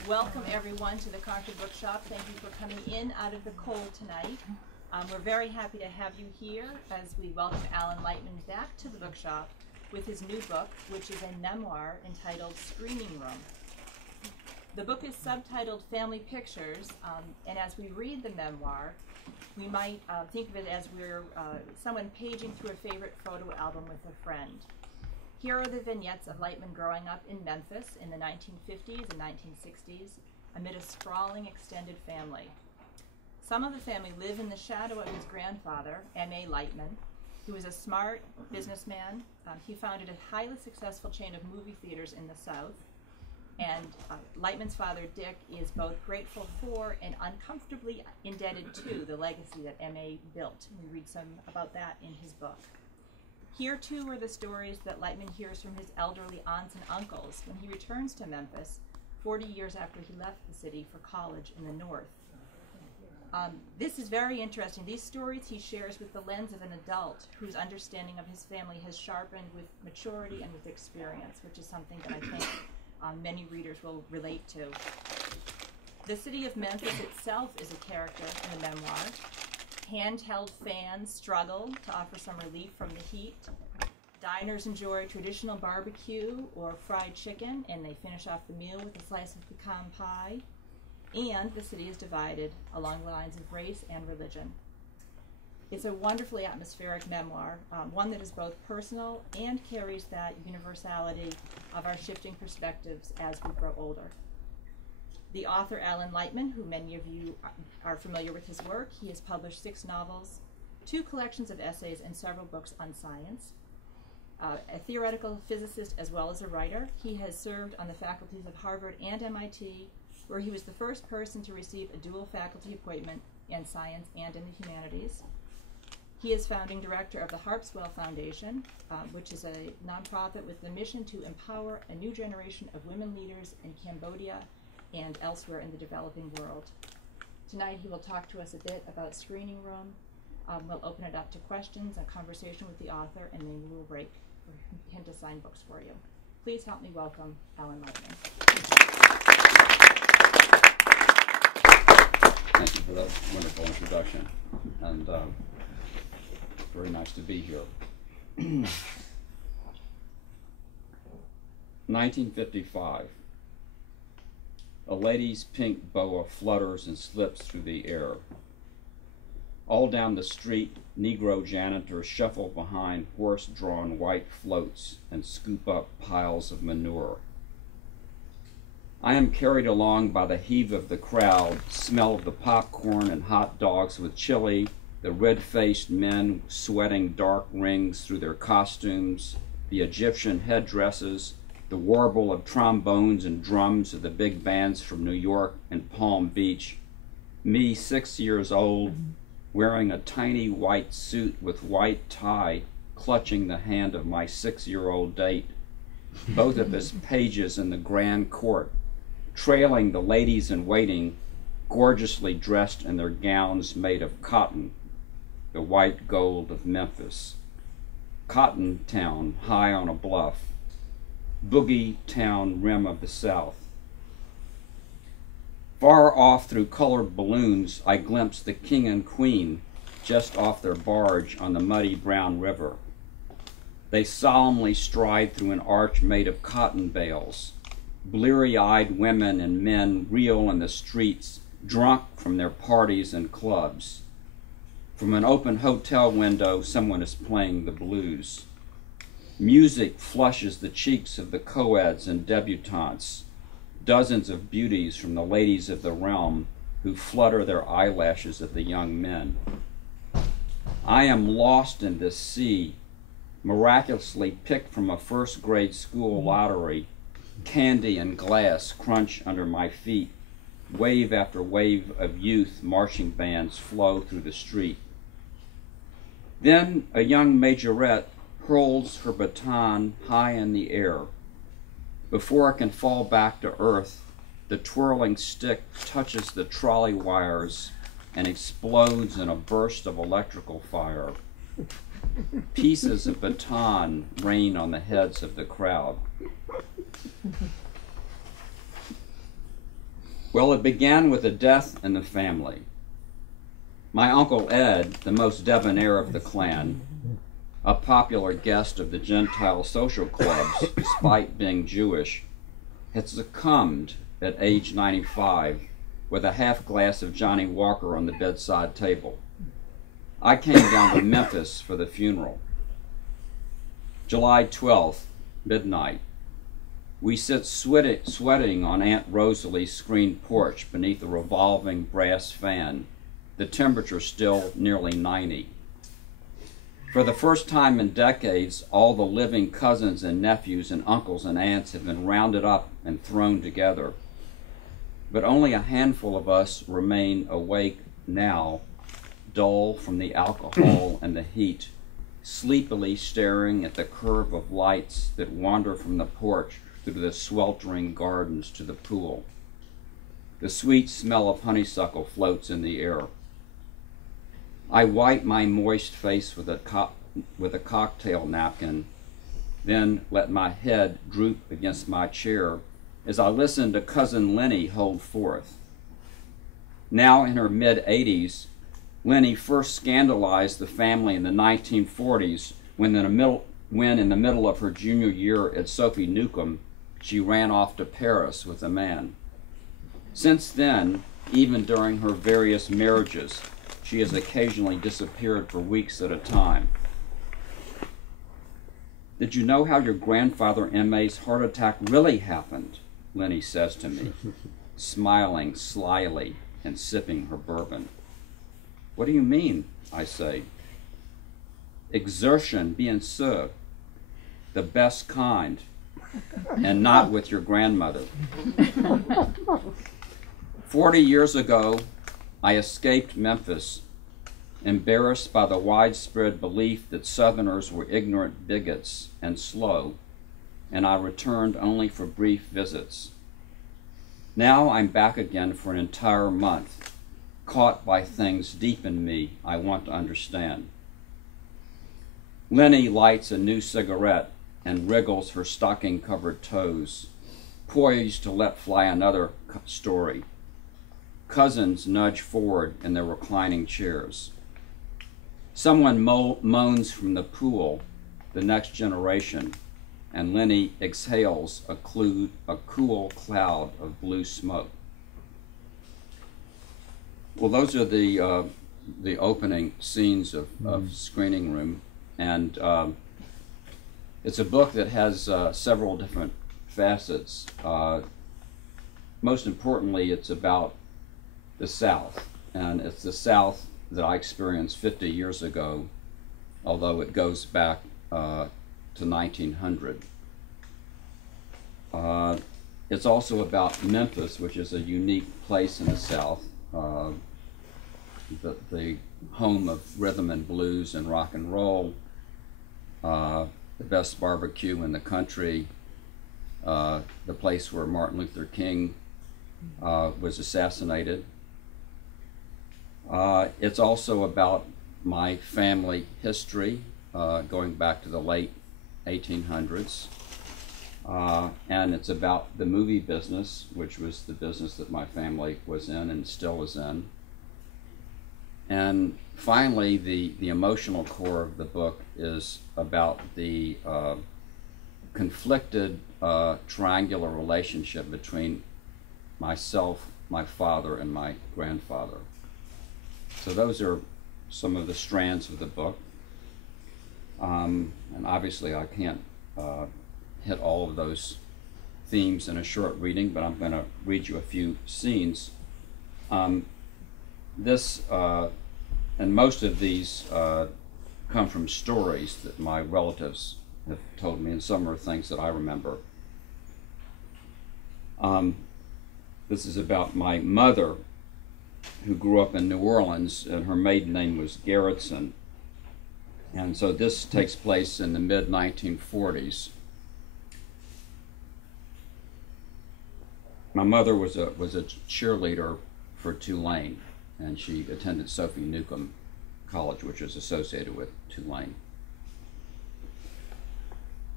Welcome everyone to the Concord Bookshop. Thank you for coming in out of the cold tonight. We're very happy to have you here as we welcome Allan Lichtman back to the bookshop with his new book, which is a memoir entitled Screening Room. The book is subtitled Family Pictures, and as we read the memoir, we might think of it as we're someone paging through a favorite photo album with a friend. Here are the vignettes of Lightman growing up in Memphis in the 1950s and 1960s amid a sprawling extended family. Some of the family live in the shadow of his grandfather, M.A. Lightman, who was a smart businessman. He founded a highly successful chain of movie theaters in the South. And Lightman's father, Dick, is both grateful for and uncomfortably indebted to the legacy that M.A. built. We read some about that in his book. Here, too, are the stories that Lightman hears from his elderly aunts and uncles when he returns to Memphis 40 years after he left the city for college in the North. This is very interesting. These stories he shares with the lens of an adult whose understanding of his family has sharpened with maturity and with experience, which is something that I think many readers will relate to. The city of Memphis itself is a character in the memoir. Handheld fans struggle to offer some relief from the heat. Diners enjoy traditional barbecue or fried chicken, and they finish off the meal with a slice of pecan pie. And the city is divided along the lines of race and religion. It's a wonderfully atmospheric memoir, one that is both personal and carries that universality of our shifting perspectives as we grow older. The author, Allan Lichtman, who many of you are familiar with his work, he has published 6 novels, 2 collections of essays, and several books on science. A theoretical physicist as well as a writer, he has served on the faculties of Harvard and MIT, where he was the first person to receive a dual faculty appointment in science and in the humanities. He is founding director of the Harpswell Foundation, which is a nonprofit with the mission to empower a new generation of women leaders in Cambodia and elsewhere in the developing world. Tonight he will talk to us a bit about Screening Room. We'll open it up to questions and conversation with the author, and then we will break for him to sign books for you. Please help me welcome Allan Lichtman. Thank you for that wonderful introduction, and very nice to be here. 1955. A lady's pink boa flutters and slips through the air. All down the street, Negro janitors shuffle behind horse-drawn white floats and scoop up piles of manure. I am carried along by the heave of the crowd, smell of the popcorn and hot dogs with chili, the red-faced men sweating dark rings through their costumes, the Egyptian headdresses, the warble of trombones and drums of the big bands from New York and Palm Beach. Me, 6 years old, wearing a tiny white suit with white tie, clutching the hand of my 6-year-old date, both of us pages in the grand court, trailing the ladies in waiting, gorgeously dressed in their gowns made of cotton, the white gold of Memphis. Cotton Town, high on a bluff. Boogie Town, rim of the South. Far off through colored balloons, I glimpsed the king and queen just off their barge on the muddy brown river. They solemnly stride through an arch made of cotton bales. Bleary-eyed women and men reel in the streets, drunk from their parties and clubs. From an open hotel window, someone is playing the blues. Music flushes the cheeks of the co-eds and debutantes, dozens of beauties from the ladies of the realm who flutter their eyelashes at the young men. I am lost in this sea, miraculously picked from a first-grade school lottery. Candy and glass crunch under my feet. Wave after wave of youth marching bands flow through the street. Then a young majorette hurls her baton high in the air. Before it can fall back to earth, the twirling stick touches the trolley wires and explodes in a burst of electrical fire. Pieces of baton rain on the heads of the crowd. Well, it began with a death in the family. My Uncle Ed, the most debonair of the clan, a popular guest of the Gentile social clubs despite being Jewish, had succumbed at age 95 with a half glass of Johnny Walker on the bedside table. I came down to Memphis for the funeral. July 12th, midnight. We sit sweating on Aunt Rosalie's screened porch beneath a revolving brass fan, the temperature still nearly 90. For the first time in decades, all the living cousins and nephews and uncles and aunts have been rounded up and thrown together. But only a handful of us remain awake now, dull from the alcohol and the heat, sleepily staring at the curve of lights that wander from the porch through the sweltering gardens to the pool. The sweet smell of honeysuckle floats in the air. I wipe my moist face with a cocktail napkin, then let my head droop against my chair as I listen to Cousin Lenny hold forth. Now in her mid-80s, Lenny first scandalized the family in the 1940s when in the middle of her junior year at Sophie Newcomb, she ran off to Paris with a man. Since then, even during her various marriages, she has occasionally disappeared for weeks at a time. Did you know how your grandfather M.A.'s heart attack really happened? Lenny says to me, smiling slyly and sipping her bourbon. What do you mean? I say. Exertion, bien sûr, the best kind, and not with your grandmother. 40 years ago, I escaped Memphis, embarrassed by the widespread belief that Southerners were ignorant bigots and slow, and I returned only for brief visits. Now I'm back again for an entire month, caught by things deep in me I want to understand. Lenny lights a new cigarette and wriggles her stocking-covered toes, poised to let fly another story. Cousins nudge forward in their reclining chairs. Someone moans from the pool, the next generation, and Lenny exhales a cool cloud of blue smoke. Well, those are the opening scenes of Screening Room, and it's a book that has several different facets. Most importantly, it's about the South, and it's the South that I experienced 50 years ago, although it goes back to 1900. It's also about Memphis, which is a unique place in the South, the home of rhythm and blues and rock and roll, the best barbecue in the country, the place where Martin Luther King was assassinated. It's also about my family history, going back to the late 1800s. And it's about the movie business, which was the business that my family was in and still is in. And finally, the emotional core of the book is about the conflicted triangular relationship between myself, my father, and my grandfather. So those are some of the strands of the book. And obviously I can't hit all of those themes in a short reading, but I'm going to read you a few scenes. This and most of these come from stories that my relatives have told me, and some are things that I remember. This is about my mother, who grew up in New Orleans, and her maiden name was Garretson. And so this takes place in the mid-1940s. My mother was a cheerleader for Tulane, and she attended Sophie Newcomb College, which is associated with Tulane.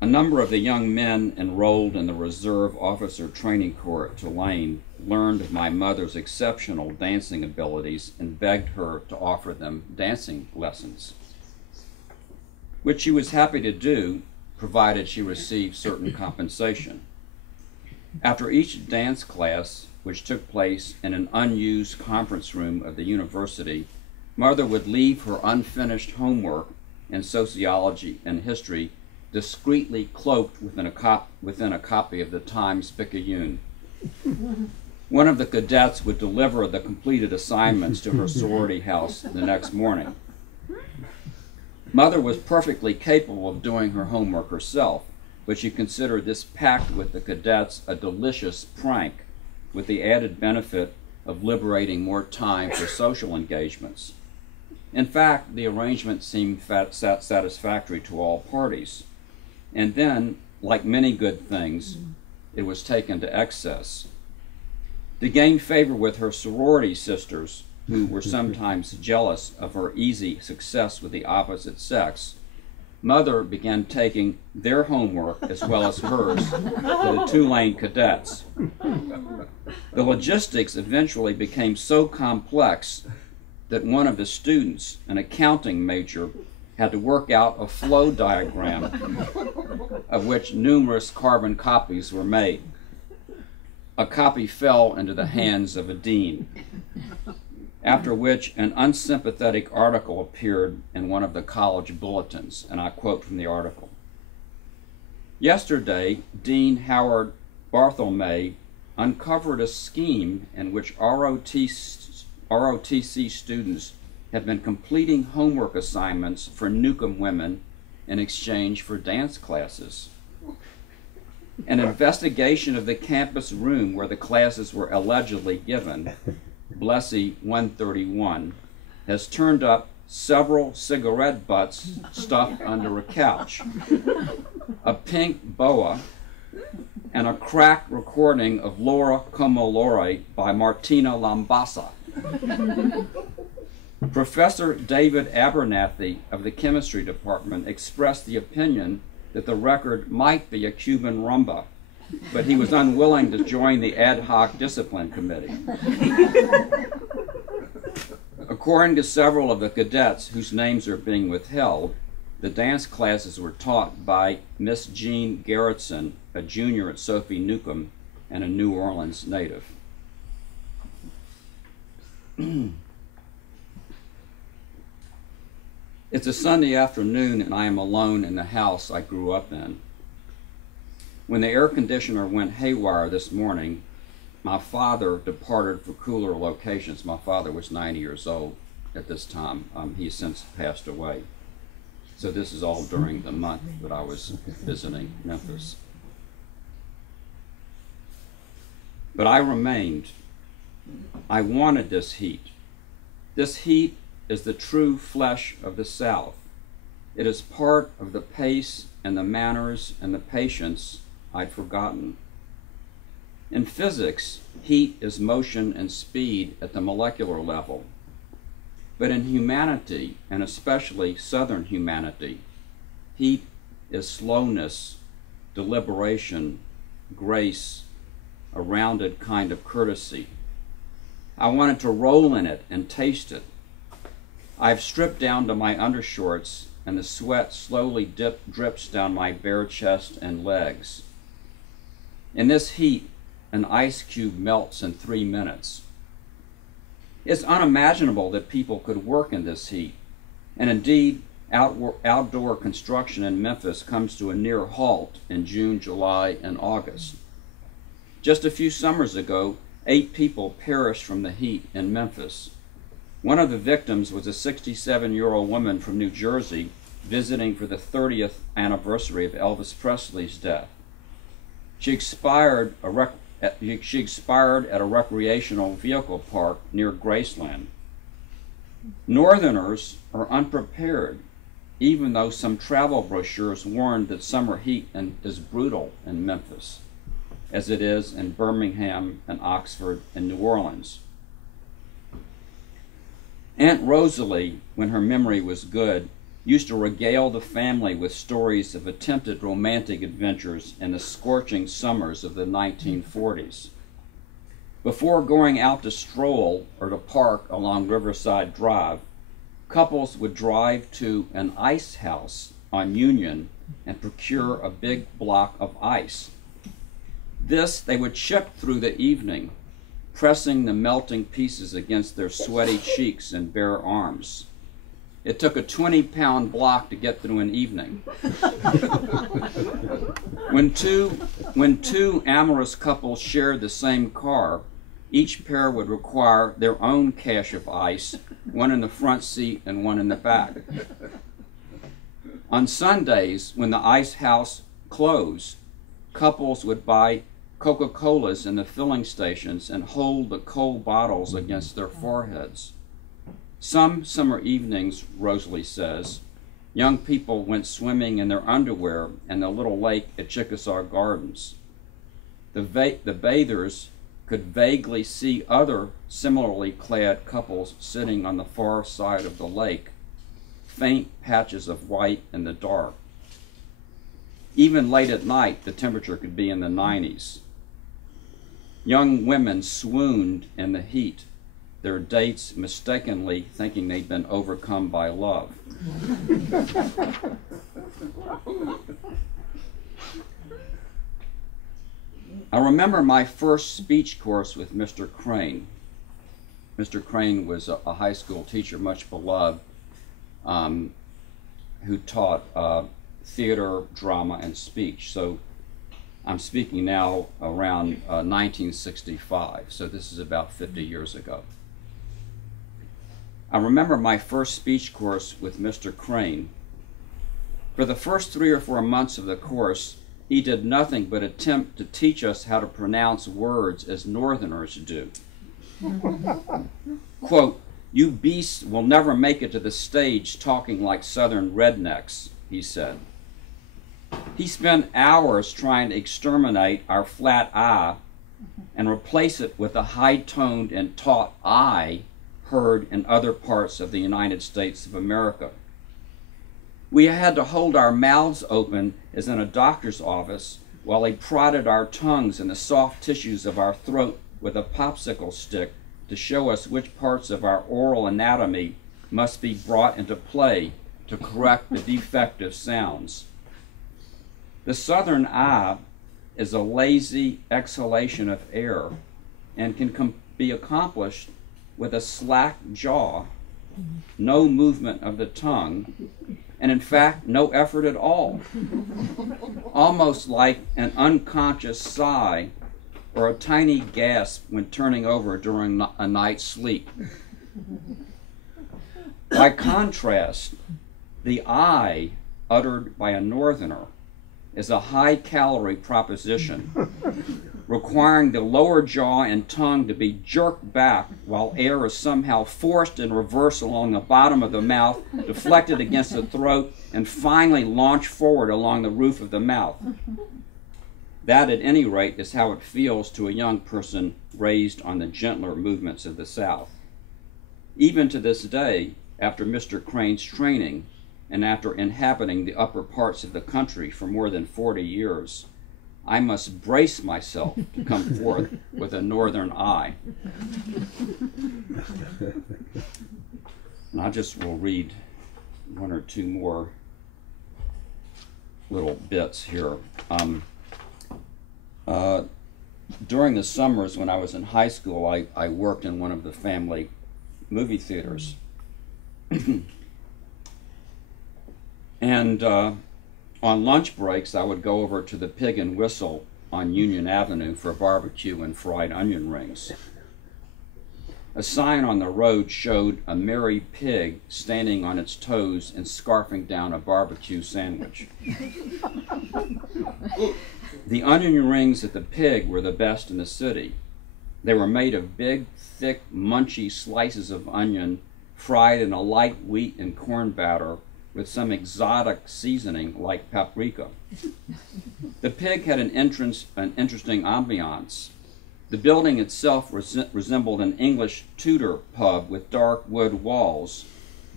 A number of the young men enrolled in the Reserve Officer Training Corps at Tulane learned of my mother's exceptional dancing abilities and begged her to offer them dancing lessons, which she was happy to do, provided she received certain compensation. After each dance class, which took place in an unused conference room of the university, Mother would leave her unfinished homework in sociology and history discreetly cloaked within a copy of the Times-Picayune. One of the cadets would deliver the completed assignments to her sorority house the next morning. Mother was perfectly capable of doing her homework herself, but she considered this pact with the cadets a delicious prank, with the added benefit of liberating more time for social engagements. In fact, the arrangement seemed satisfactory to all parties. And then, like many good things, it was taken to excess. To gain favor with her sorority sisters, who were sometimes jealous of her easy success with the opposite sex, Mother began taking their homework as well as hers to the Tulane cadets. The logistics eventually became so complex that one of the students, an accounting major, had to work out a flow diagram of which numerous carbon copies were made. A copy fell into the hands of a dean, after which an unsympathetic article appeared in one of the college bulletins, and I quote from the article. Yesterday, Dean Howard Barthelme uncovered a scheme in which ROTC students have been completing homework assignments for Newcomb women in exchange for dance classes. An investigation of the campus room where the classes were allegedly given, Blessy 131, has turned up several cigarette butts stuffed under a couch, a pink boa, and a cracked recording of Laura Como Lore by Martina Lambasa. Professor David Abernathy of the chemistry department expressed the opinion that the record might be a Cuban rumba, but he was unwilling to join the ad hoc discipline committee. According to several of the cadets whose names are being withheld, the dance classes were taught by Miss Jean Garrettson, a junior at Sophie Newcomb and a New Orleans native. It's a Sunday afternoon and I am alone in the house I grew up in. When the air conditioner went haywire this morning, my father departed for cooler locations. My father was 90 years old at this time. He has since passed away. So this is all during the month that I was visiting Memphis. But I remained. I wanted this heat. This heat is the true flesh of the South. It is part of the pace and the manners and the patience I'd forgotten. In physics, heat is motion and speed at the molecular level. But in humanity, and especially Southern humanity, heat is slowness, deliberation, grace, a rounded kind of courtesy. I wanted to roll in it and taste it. I've stripped down to my undershorts, and the sweat slowly drips down my bare chest and legs. In this heat, an ice cube melts in 3 minutes. It's unimaginable that people could work in this heat, and indeed, outdoor construction in Memphis comes to a near halt in June, July, and August. Just a few summers ago, 8 people perished from the heat in Memphis. One of the victims was a 67-year-old woman from New Jersey visiting for the 30th anniversary of Elvis Presley's death. She expired at a recreational vehicle park near Graceland. Northerners are unprepared, even though some travel brochures warned that summer heat is brutal in Memphis, as it is in Birmingham and Oxford and New Orleans. Aunt Rosalie, when her memory was good, used to regale the family with stories of attempted romantic adventures in the scorching summers of the 1940s. Before going out to stroll or to park along Riverside Drive, couples would drive to an ice house on Union and procure a big block of ice. This they would chip through the evening, pressing the melting pieces against their sweaty cheeks and bare arms. It took a 20-pound block to get through an evening. When two amorous couples shared the same car, each pair would require their own cache of ice, one in the front seat and one in the back. On Sundays, when the ice house closed, couples would buy Coca-Colas in the filling stations and hold the cold bottles against their foreheads. Some summer evenings, Rosalie says, young people went swimming in their underwear in the little lake at Chickasaw Gardens. The bathers could vaguely see other similarly clad couples sitting on the far side of the lake, faint patches of white in the dark. Even late at night, the temperature could be in the 90s. Young women swooned in the heat, their dates mistakenly thinking they'd been overcome by love. I remember my first speech course with Mr. Crane. Mr. Crane was a high school teacher, much beloved, who taught theater, drama, and speech. So I'm speaking now around 1965, so this is about 50 years ago. I remember my first speech course with Mr. Crane. For the first 3 or 4 months of the course, he did nothing but attempt to teach us how to pronounce words as Northerners do. Quote, "You beasts will never make it to the stage talking like Southern rednecks," he said. He spent hours trying to exterminate our flat I and replace it with a high-toned and taut I heard in other parts of the United States of America. We had to hold our mouths open as in a doctor's office while he prodded our tongues in the soft tissues of our throat with a popsicle stick to show us which parts of our oral anatomy must be brought into play to correct the defective sounds. The Southern I is a lazy exhalation of air and can be accomplished with a slack jaw, no movement of the tongue, and in fact, no effort at all. Almost like an unconscious sigh or a tiny gasp when turning over during a night's sleep. By contrast, the I uttered by a Northerner is a high-calorie proposition, requiring the lower jaw and tongue to be jerked back while air is somehow forced in reverse along the bottom of the mouth, deflected against the throat, and finally launched forward along the roof of the mouth. That, at any rate, is how it feels to a young person raised on the gentler movements of the South. Even to this day, after Mr. Crane's training, and after inhabiting the upper parts of the country for more than 40 years, I must brace myself to come forth with a Northern I. And I just will read one or two more little bits here. During the summers when I was in high school, I worked in one of the family movie theaters. And on lunch breaks, I would go over to the Pig and Whistle on Union Avenue for barbecue and fried onion rings. A sign on the road showed a merry pig standing on its toes and scarfing down a barbecue sandwich. The onion rings at the Pig were the best in the city. They were made of big, thick, munchy slices of onion fried in a light wheat and corn batter with some exotic seasoning like paprika. The Pig had an interesting ambiance. The building itself resembled an English Tudor pub with dark wood walls,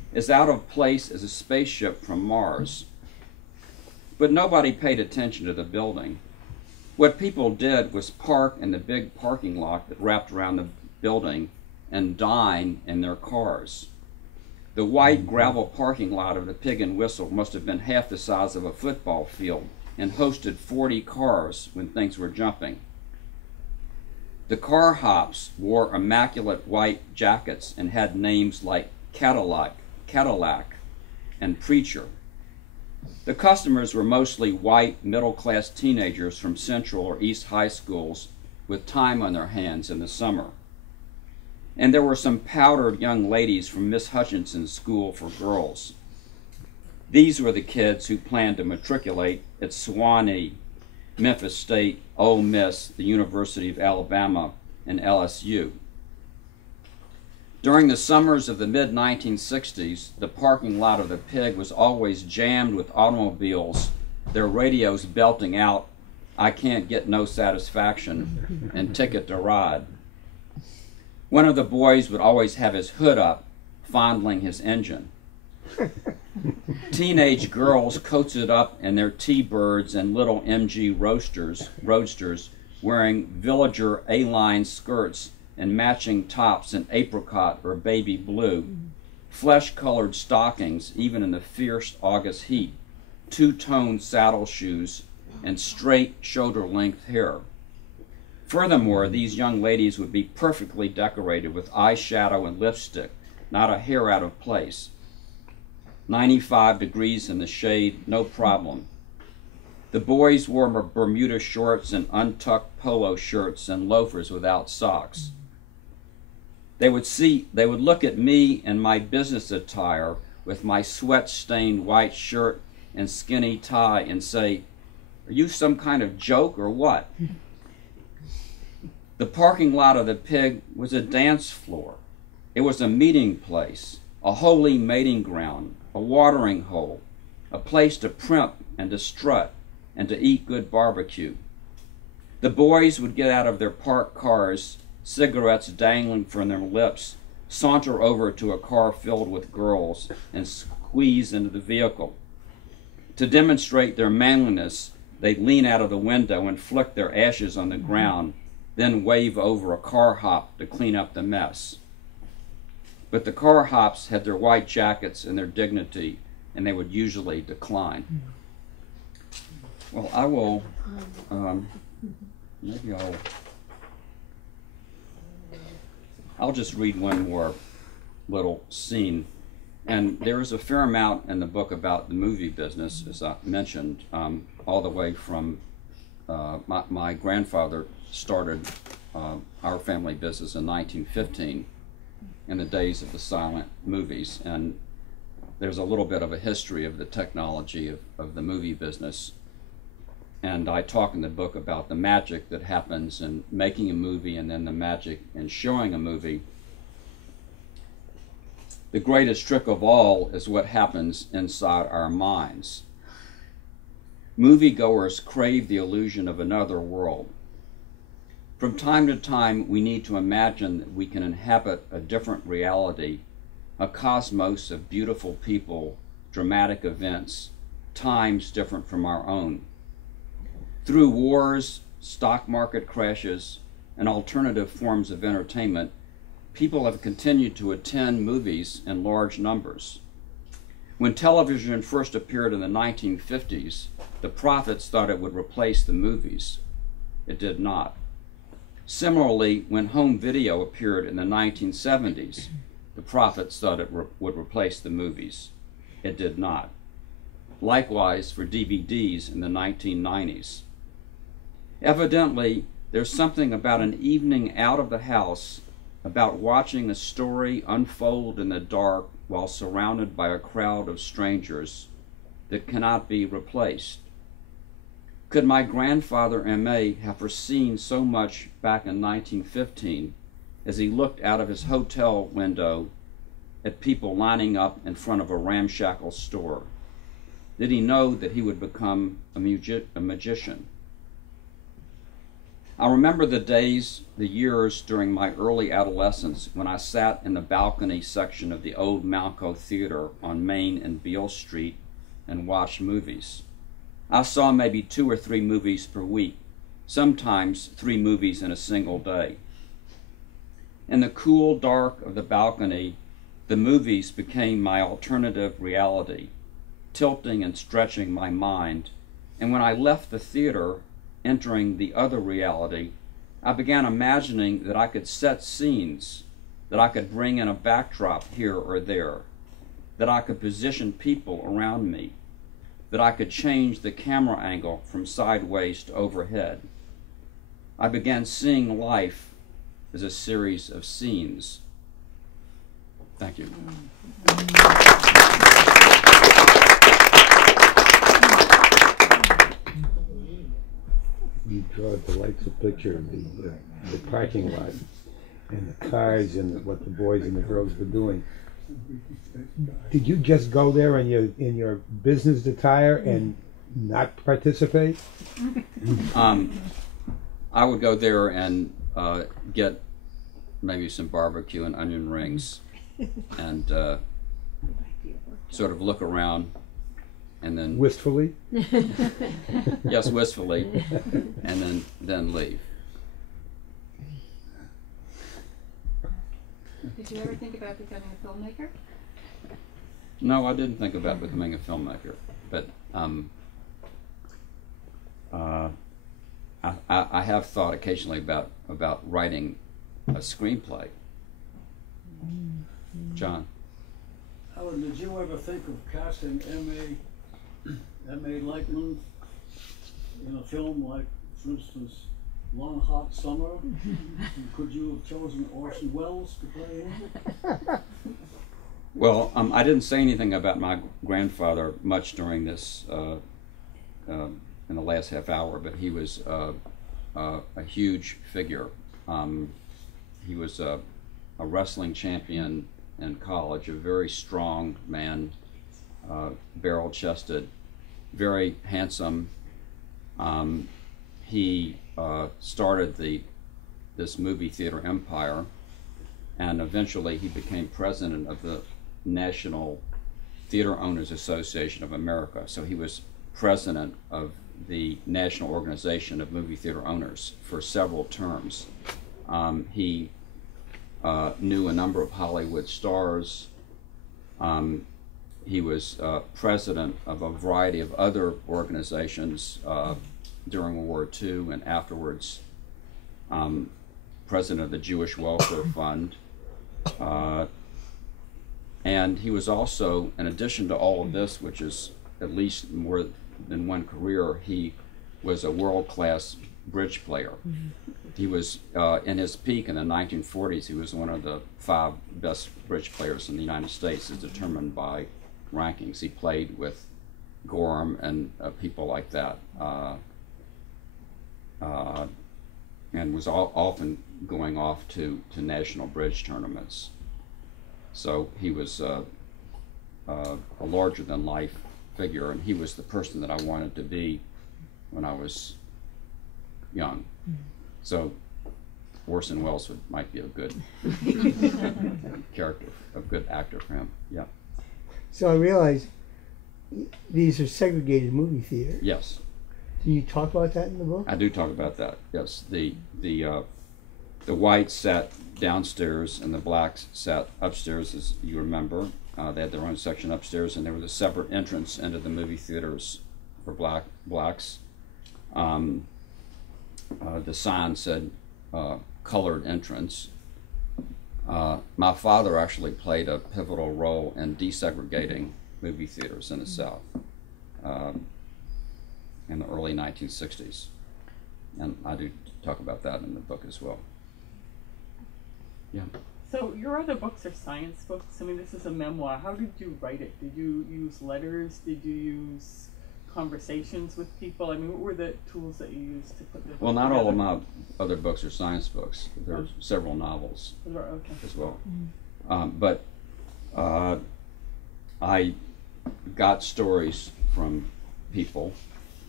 as out of place as a spaceship from Mars. But nobody paid attention to the building. What people did was park in the big parking lot that wrapped around the building and dine in their cars. The white gravel parking lot of the Pig and Whistle must have been half the size of a football field and hosted 40 cars when things were jumping. The car hops wore immaculate white jackets and had names like Cadillac, and Preacher. The customers were mostly white, middle-class teenagers from Central or East high schools with time on their hands in the summer. And there were some powdered young ladies from Miss Hutchinson's school for girls. These were the kids who planned to matriculate at Sewanee, Memphis State, Ole Miss, the University of Alabama, and LSU. During the summers of the mid-1960s, the parking lot of the Pig was always jammed with automobiles, their radios belting out, "I can't get no satisfaction," and "Ticket to Ride." One of the boys would always have his hood up, fondling his engine. Teenage girls coated up in their T-Birds and little MG roadsters, wearing Villager A-line skirts and matching tops in apricot or baby blue, flesh-colored stockings even in the fierce August heat, two-tone saddle shoes, and straight shoulder-length hair. Furthermore, these young ladies would be perfectly decorated with eyeshadow and lipstick, not a hair out of place. 95 degrees in the shade, no problem. The boys wore Bermuda shorts and untucked polo shirts and loafers without socks. They would look at me in my business attire with my sweat-stained white shirt and skinny tie and say, "Are you some kind of joke or what?" The parking lot of the Pig was a dance floor. It was a meeting place, a holy mating ground, a watering hole, a place to primp and to strut and to eat good barbecue. The boys would get out of their parked cars, cigarettes dangling from their lips, saunter over to a car filled with girls, and squeeze into the vehicle. To demonstrate their manliness, they'd lean out of the window and flick their ashes on the ground, then wave over a car hop to clean up the mess. But the car hops had their white jackets and their dignity, and they would usually decline. Well, I will, maybe I'll just read one more little scene. And there is a fair amount in the book about the movie business, as I mentioned, all the way from my grandfather started our family business in 1915 in the days of the silent movies. And there's a little bit of a history of the technology of the movie business. And I talk in the book about the magic that happens in making a movie and then the magic in showing a movie. The greatest trick of all is what happens inside our minds. Moviegoers crave the illusion of another world. From time to time, we need to imagine that we can inhabit a different reality, a cosmos of beautiful people, dramatic events, times different from our own. Through wars, stock market crashes, and alternative forms of entertainment, people have continued to attend movies in large numbers. When television first appeared in the 1950s, the prophets thought it would replace the movies. It did not. Similarly, when home video appeared in the 1970s, the prophets thought it would replace the movies. It did not. Likewise for DVDs in the 1990s. Evidently, there's something about an evening out of the house, about watching a story unfold in the dark while surrounded by a crowd of strangers, that cannot be replaced. Could my grandfather M.A. have foreseen so much back in 1915 as he looked out of his hotel window at people lining up in front of a ramshackle store? Did he know that he would become a magician? I remember the days, the years during my early adolescence when I sat in the balcony section of the old Malco Theater on Main and Beale Street and watched movies. I saw maybe 2 or 3 movies per week, sometimes 3 movies in a single day. In the cool dark of the balcony, the movies became my alternative reality, tilting and stretching my mind. And when I left the theater, entering the other reality, I began imagining that I could set scenes, that I could bring in a backdrop here or there, that I could position people around me, that I could change the camera angle from sideways to overhead. I began seeing life as a series of scenes. Thank you. You draw a delightful picture of the parking lot and the cars and what the boys and the girls were doing. Did you just go there in your business attire and not participate? I would go there and get maybe some barbecue and onion rings and sort of look around and then Wistfully? yes, wistfully, and then leave. Did you ever think about becoming a filmmaker? No, I didn't think about becoming a filmmaker, but I have thought occasionally about writing a screenplay. John? Alan, did you ever think of casting M.A. Lightman in a film like, for instance, Long Hot Summer? Could you have chosen Orson Welles to play him? Well, I didn't say anything about my grandfather much during this, in the last half hour, but he was a huge figure. He was a wrestling champion in college, a very strong man, barrel-chested, very handsome. He started this movie theater empire, and eventually he became president of the National Theater Owners Association of America. So he was president of the National Organization of Movie Theater Owners for several terms. He knew a number of Hollywood stars. He was president of a variety of other organizations during World War II and afterwards. President of the Jewish Welfare Fund. And he was also, in addition to all of this, which is at least more than one career, he was a world-class bridge player. He was, in his peak in the 1940s, he was one of the 5 best bridge players in the United States, as determined by rankings. He played with Gorham and people like that, and was often going off to national bridge tournaments. So he was a larger-than-life figure, and he was the person that I wanted to be when I was young. So Orson Welles might be a good character, a good actor for him. Yeah. So I realize these are segregated movie theaters. Yes. Can you talk about that in the book? I do talk about that. Yes. The whites sat downstairs and the blacks sat upstairs, as you remember. They had their own section upstairs, and there was a separate entrance into the movie theaters for blacks. The sign said colored entrance. My father actually played a pivotal role in desegregating movie theaters in the South in the early 1960s. And I do talk about that in the book as well. Yeah. So your other books are science books. I mean, this is a memoir. How did you write it? Did you use letters? Did you use conversations with people? I mean, what were the tools that you used to put the book Well, not together? all of my other books are science books. There are several novels Okay. as well. But I got stories from people.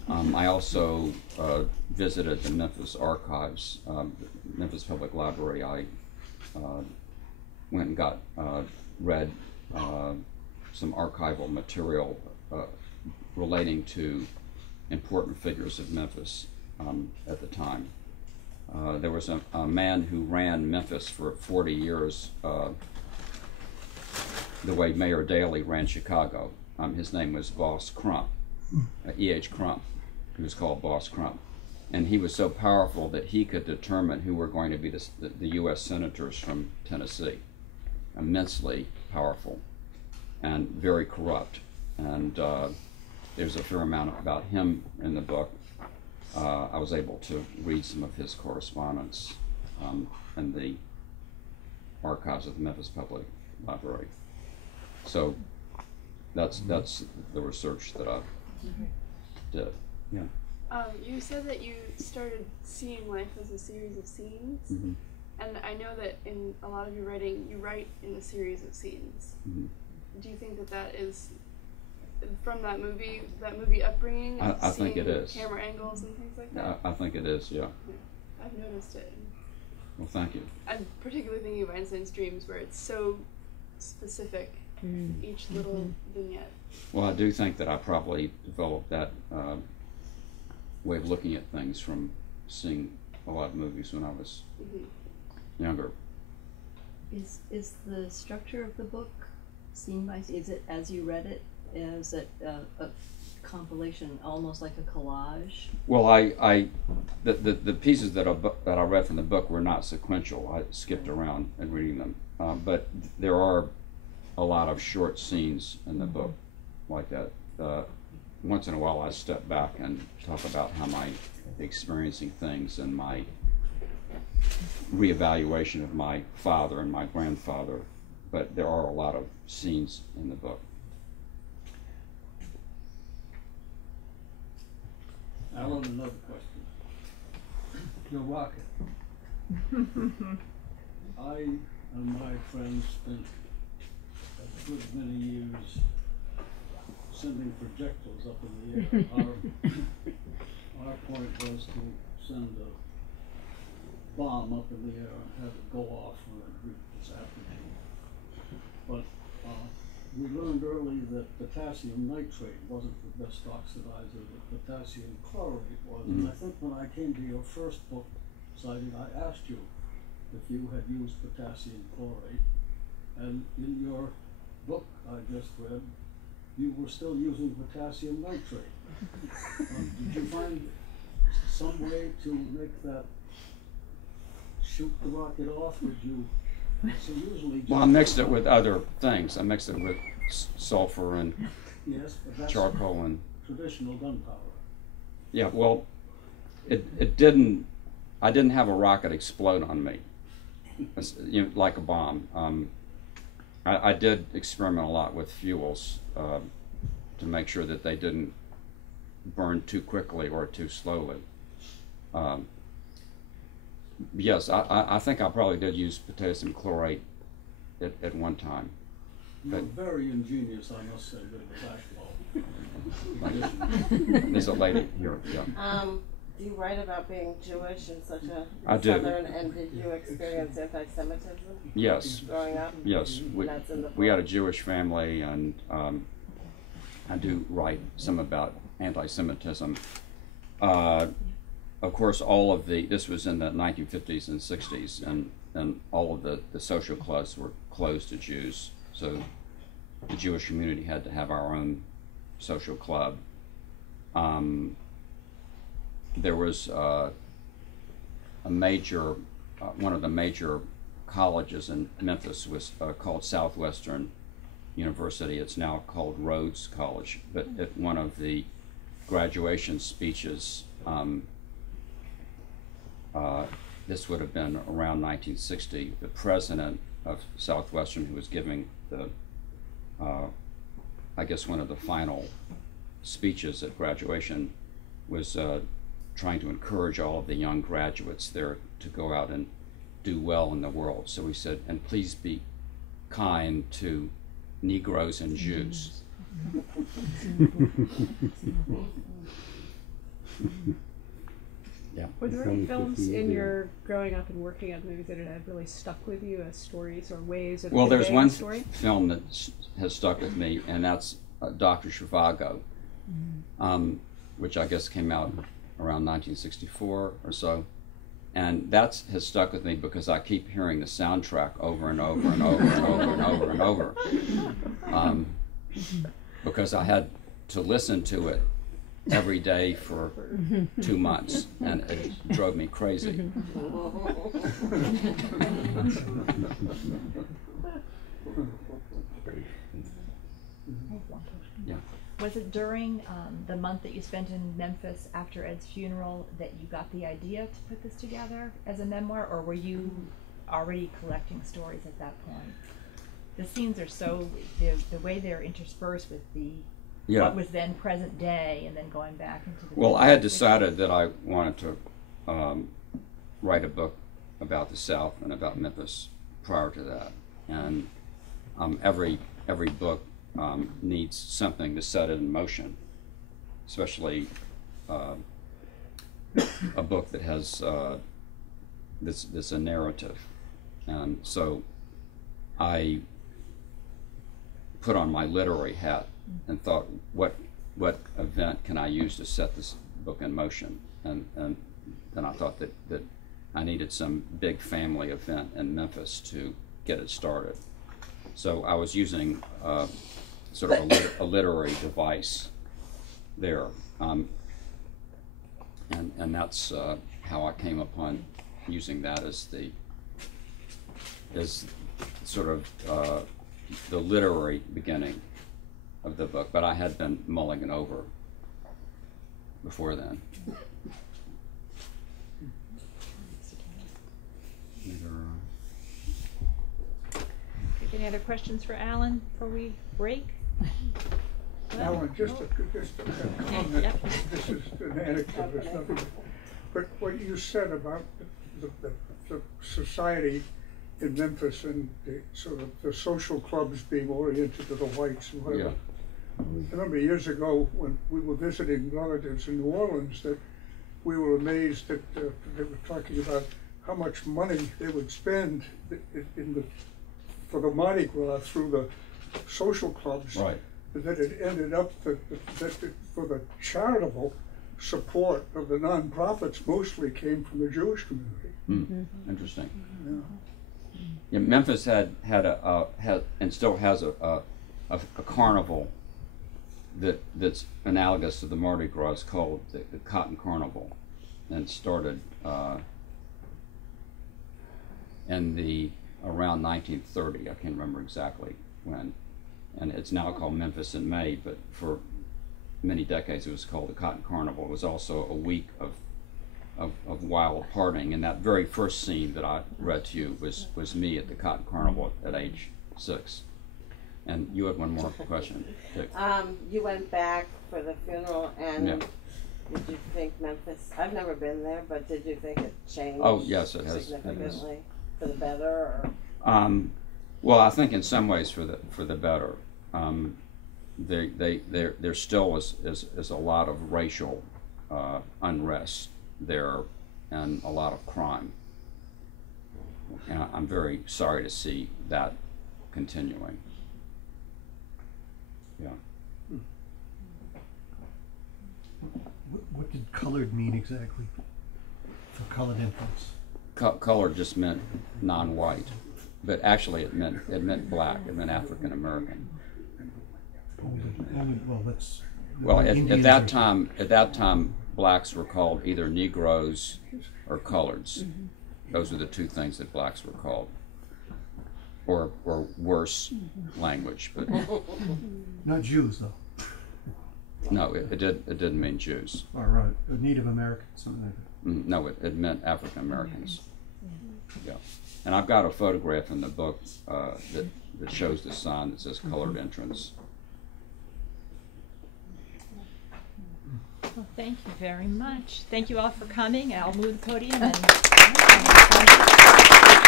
I also visited the Memphis archives, Memphis Public Library. I went and got read some archival material relating to important figures of Memphis at the time. There was a man who ran Memphis for 40 years the way Mayor Daley ran Chicago. His name was Boss Crump, E.H. Crump. He was called Boss Crump. And he was so powerful that he could determine who were going to be the U.S. senators from Tennessee. Immensely powerful and very corrupt. And there's a fair amount about him in the book. I was able to read some of his correspondence in the archives of the Memphis Public Library. So that's the research that I did. Yeah. You said that you started seeing life as a series of scenes, Mm-hmm. and I know that in a lot of your writing, you write in a series of scenes. Mm-hmm. Do you think that that is from that movie upbringing? I think it is. Camera angles and things like that? I think it is, yeah. I've noticed it. Well, thank you. I'm particularly thinking of Einstein's Dreams, where it's so specific, each little vignette. Well, I do think that I probably developed that way of looking at things from seeing a lot of movies when I was younger. Is the structure of the book scene by scene? Is it as you read it? Is it a compilation, almost like a collage? Well, the pieces that I read from the book were not sequential. I skipped around in reading them, but there are a lot of short scenes in the book like that. Once in a while, I step back and talk about how my experiencing things and my reevaluation of my father and my grandfather. But there are a lot of scenes in the book. Alan, another question. Your rocket. I and my friends spent a good many years sending projectiles up in the air. Our point was to send a bomb up in the air and have it go off when it reached its apogee. But we learned early that potassium nitrate wasn't the best oxidizer, that potassium chlorate was. And I think when I came to your first book citing, I asked you if you had used potassium chlorate. And in your book I just read, you were still using potassium nitrate. Did you find some way to make that shoot the rocket off? Would you? So usually. Well, I mixed it with other things. I mixed it with sulfur and yes, but that's charcoal and traditional gunpowder. yeah. Well, it didn't. I didn't have a rocket explode on me, like a bomb. I did experiment a lot with fuels to make sure that they didn't burn too quickly or too slowly. Yes, I think I probably did use potassium chlorate at one time. You're But very ingenious, I must say, with the flashbulb. there's a lady here. Yeah. Do you write about being Jewish in such a I do. southern, and did you experience anti-Semitism Yes. growing up? Yes. That's in the We had a book. Jewish family, and I do write some about anti-Semitism. Of course, this was in the 1950s and 60s, and all of the social clubs were closed to Jews. So the Jewish community had to have our own social club. There was a major, one of the major colleges in Memphis was called Southwestern University. It's now called Rhodes College. But at one of the graduation speeches, this would have been around 1960, the president of Southwestern, who was giving the, I guess one of the final speeches at graduation, was trying to encourage all of the young graduates there to go out and do well in the world. So he said, and please be kind to Negroes and Jews. Yeah. Were there It's any only films 50 in years your growing up and working on movies that have really stuck with you as stories or ways of Well, there's conveying one a story? film that has stuck with me, and that's Dr. Zhivago, which I guess came out around 1964 or so. And that has stuck with me because I keep hearing the soundtrack over and over and over and over and over and over. Because I had to listen to it every day for 2 months, and it drove me crazy. Yeah. Was it during the month that you spent in Memphis after Ed's funeral that you got the idea to put this together as a memoir, or were you already collecting stories at that point? The scenes are so, the way they're interspersed with the what was then present day and then going back into the Well, I had decided that I wanted to write a book about the South and about Memphis prior to that. And every book needs something to set it in motion, especially a book that has this a narrative. And so I put on my literary hat and thought, what event can I use to set this book in motion? And then I thought that I needed some big family event in Memphis to get it started. So I was using sort of a literary device there, and that's how I came upon using that as sort of the literary beginning of the book, but I had been mulling it over before then. Any other questions for Allan before we break? Allan, just a comment. Yep. This is an anecdote, there's nothing. But what you said about the society in Memphis and the sort of the social clubs being oriented to the whites and whatever. Yeah. I remember years ago when we were visiting relatives in New Orleans that we were amazed that they were talking about how much money they would spend for the Mardi Gras through the social clubs. Right. That it ended up that for the charitable support of the nonprofits mostly came from the Jewish community. Interesting. Yeah. Yeah, Memphis had and still has a carnival that's analogous to the Mardi Gras. It's called the Cotton Carnival, and it started in around 1930. I can't remember exactly when, and it's now called Memphis in May. But for many decades, it was called the Cotton Carnival. It was also a week of wild partying, and that very first scene that I read to you was me at the Cotton Carnival at age 6. And you had one more question, Dick. You went back for the funeral, and Yeah. did you think Memphis? I've never been there, but did you think it changed? Oh, yes, it has. Significantly for the better, or? Well, I think in some ways for the better. There still is a lot of racial unrest there and a lot of crime. And I'm very sorry to see that continuing. Yeah. What did colored mean exactly for colored infants? Color just meant non-white, but actually it meant black. It meant African American. Well, at that time, blacks were called either Negroes or coloreds. Those were the two things that blacks were called, or worse language, but not Jews though. No, it didn't mean Jews. All right, Native Americans, something like that. No, it meant African Americans. Yeah, and I've got a photograph in the book that shows the sign that says "Colored Entrance." Well, thank you very much. Thank you all for coming. I'll move the podium and